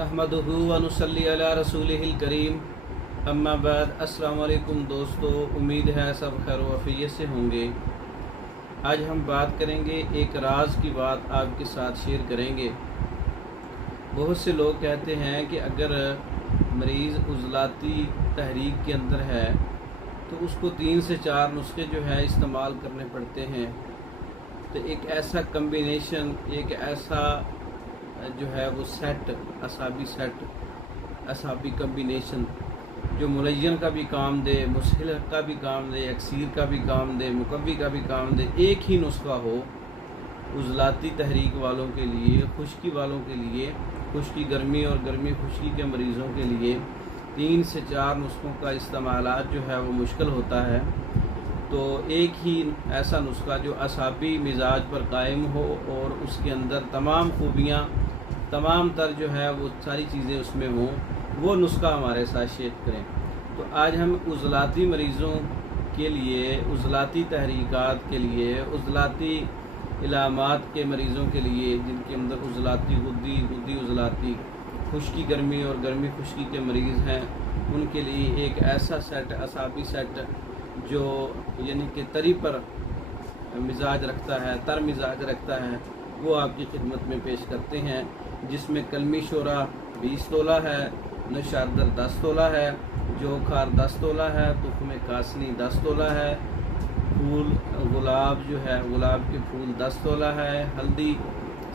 नहमदुहु व नुसल्ली अला रसूलिहिल करीम, अम्मा बाद। अस्सलाम वालेकुम दोस्तों, उम्मीद है सब खैर वफ़ियत से होंगे। आज हम बात करेंगे, एक राज की बात आपके साथ शेयर करेंगे। बहुत से लोग कहते हैं कि अगर मरीज़ उज़लाती तहरीक के अंदर है तो उसको 3 से 4 नुस्खे जो है इस्तेमाल करने पड़ते हैं। तो एक ऐसा कम्बिनेशन, एक ऐसा जो है वो सेट, असाबी कम्बिनेशन जो मुलय्यन का भी काम दे, मुसहिल का भी काम दे, अक्सीर का भी काम दे, मुकव्वी का भी काम दे, एक ही नुस्खा हो उज़लाती तहरीक वालों के लिए, खुश्की वालों के लिए, खुश्की गर्मी और गर्मी खुश्की के मरीज़ों के लिए 3 से 4 नुस्खों का इस्तेमाल जो है वो मुश्किल होता है। तो एक ही ऐसा नुस्खा जो असाबी मिजाज पर कायम हो और उसके अंदर तमाम खूबियाँ, तमाम तर जो है वो सारी चीज़ें उसमें हों, वो नुस्खा हमारे साथ शेयर करें। तो आज हम उज़लाती मरीज़ों के लिए, उज़लाती तहरीकात के लिए, उज़लाती इलामात के मरीज़ों के लिए जिनके अंदर उज़लाती गुद्दी उज़लाती, खुश्की गर्मी और गर्मी खुश्की के मरीज़ हैं, उनके लिए एक ऐसा सेट, असाबी सेट जो यानी कि तरी पर मिजाज रखता है, तर मिजाज रखता है, वो आपकी खिदमत में पेश करते हैं। जिसमें कलमी शोरा 20 तोला है, नशादर 10 तोला है, जोखार 10 तोला है, तुख्म कासनी 10 तोला है, फूल गुलाब जो है, गुलाब के फूल 10 तोला है, हल्दी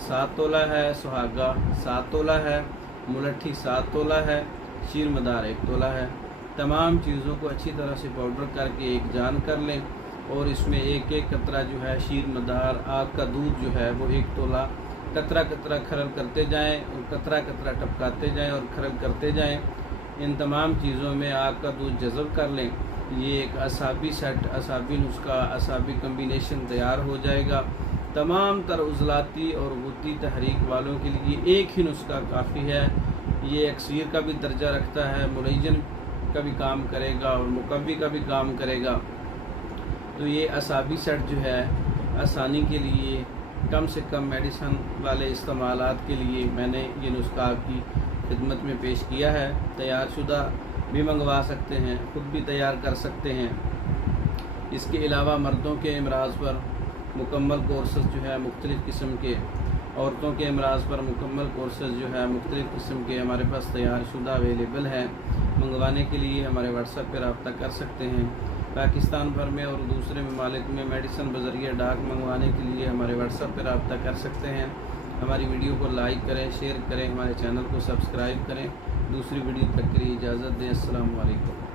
7 तोला है, सुहागा 7 तोला है, मुलट्ठी 7 तोला है, शीर मदार 1 तोला है। तमाम चीज़ों को अच्छी तरह से पाउडर करके एक जान कर लें और इसमें एक एक कतरा जो है शीर मदार, आग का दूध जो है वो 1 तोला, कतरा कतरा खरल करते जाएं और कतरा कतरा टपकाते जाएं और खरल करते जाएं। इन तमाम चीज़ों में आग का दूध जज़ब कर लें। ये एक असाबी सेट, असाबी नुस्खा, असाबी कम्बिनेशन तैयार हो जाएगा। तमाम तर उज़लाती और गुद्दी तहरीक वालों के लिए एक ही नुस्खा काफ़ी है। ये अक्सीर का भी दर्जा रखता है, मुलय्यन का भी काम करेगा और मुकव्वी का भी काम करेगा। तो ये असाबी सेट जो है आसानी के लिए, कम से कम मेडिसन वाले इस्तेमालात के लिए मैंने ये नुस्खा आपकी खिदमत में पेश किया है। तैयार शुदा भी मंगवा सकते हैं, ख़ुद भी तैयार कर सकते हैं। इसके अलावा मर्दों के अमराज पर मुकम्मल कोर्सेज जो है मुख्तलिफ़ किस्म के, औरतों के अमराज पर मुकम्मल कोर्सेज जो है मुख्तलिफ़ किस्म के हमारे पास तैयार शुदा अवेलेबल हैं। मंगवाने के लिए हमारे व्हाट्सएप पर रब्ता कर सकते हैं। पाकिस्तान भर में और दूसरे ममालिक में मेडिसन बज़रिया डाक मंगवाने के लिए हमारे व्हाट्सएप पर रब्ता कर सकते हैं। हमारी वीडियो को लाइक करें, शेयर करें, हमारे चैनल को सब्सक्राइब करें। दूसरी वीडियो तक के लिए इजाज़त दें। अस्सलाम वालेकुम।